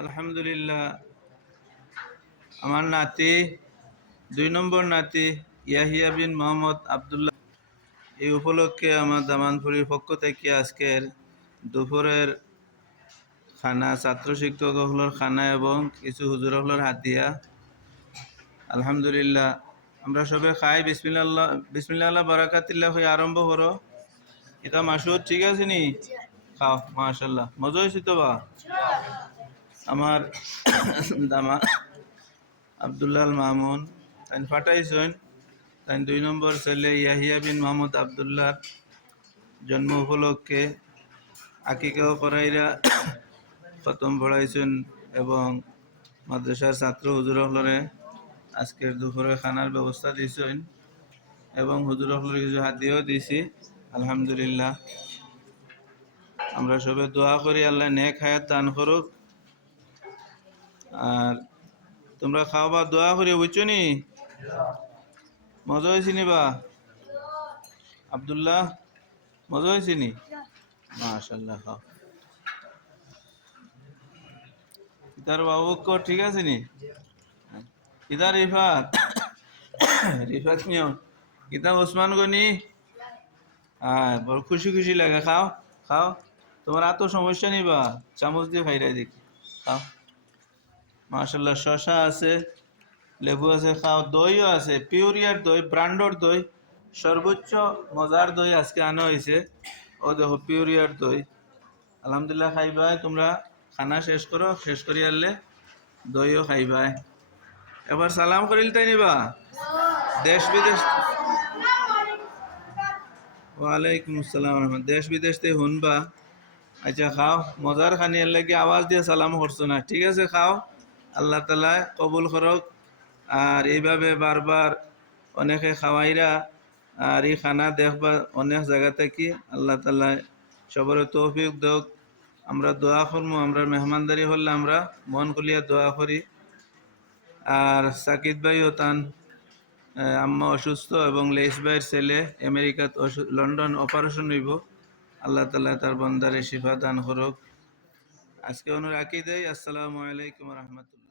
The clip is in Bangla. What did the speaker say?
আলহামদুলিল্লাহ। আমার নাতি, দুই নম্বর নাতি ইয়াহিয়া বিন মোহাম্মদ আবদুল্লাহ। এই উপলক্ষে আমার দামানপুরির পক্ষ থেকে আজকের দুপুরের খানা ছাত্র শিক্ষকসকলের খানা এবং কিছু হুজুরসকলের হাতিয়া। আলহামদুলিল্লাহ, আমরা সবে খাই, বিসমিল্লাহ বিসমিল্লাহ বারাকাতিল্লাহ হয়ে আরম্ভ করো। এটা মাসুদ ঠিক আছে নি? খাও মাশাল্লাহ মজা হয়েছে তো বা? আমার দামা আবদুল্লাহ মামুন তাই ফাটাইছেন তাই দুই নম্বর ছেলে ইয়াহিয়া বিন মোহাম্মদ আবদুল্লাহ জন্ম উপলক্ষে আকিকাও করাইরা খতম পড়াইছেন এবং মাদ্রাসার ছাত্র হুজুর হলরে আজকের দুপুরে খানার ব্যবস্থা দিয়েছেন এবং হুজুর হলরে কিছু হাতিও দিছি, আলহামদুলিল্লাহ। আমরা সবে দোয়া করি, আল্লাহ নেক হায়াত দান করুক। আর তোমরা খাওয়া দোয়া করি বুঝছ নি? মজা হয়েছে নি বা? আবদুল্লাহ, মজা হয়েছে নি? মাশাল্লাহ খাও। ইতার বাবু ঠিক আছে নি? ইতার রিফাত রিফাত নিও। ইতা ওসমান গনি হ্যাঁ বড় খুশি খুশি লাগে, খাও খাও। তোমার এত সমস্যা নেই বা? চামচ দিয়ে খাইরাই দেখি, খাও। মাশাল্লাহ শশা আছে, লেবু আছে, খাও, দইও আছে পিওরিয়ার দই ব্র্যান্ডর দই, সর্বোচ্চ মজার দই আজকে আনা হয়েছে। ও দেখো পিওরিয়ার দই। আলহামদুলিল্লাহ খাইবাই তোমরা খানা শেষ করো, শেষ করি আনলে দইও খাইবাই এবার সালাম করিল তাই নিবা? দেশ বিদেশ ওয়ালাইকুম আসসালাম দেশ বিদেশ থেকে শুনবা আচ্ছা খাও, মজার খানি লাগে আওয়াজ দিয়ে সালাম করছ না? ঠিক আছে, খাও। আল্লাহ তালা কবুল করক। আর এইভাবে বারবার অনেকে খাওয়াইরা আর এই খানা দেখবা অনেক জায়গা থেকে আল্লাহ তালা সবরে তৌফিক দেওক আমরা দোয়া করব আমরা মেহমানদারি হলে আমরা মন খুলিয়া দোয়া করি। আর সাকিব ভাইও তান আম্মা অসুস্থ এবং লেস ভাইয়ের ছেলে আমেরিকাত লন্ডন অপারেশন হইব। আল্লাহ তালা তার বন্দারে শিফা দান করুক। আজকে অনু রাখি দেয় আসসালামু আলাইকুম রহমতুল্লাহ।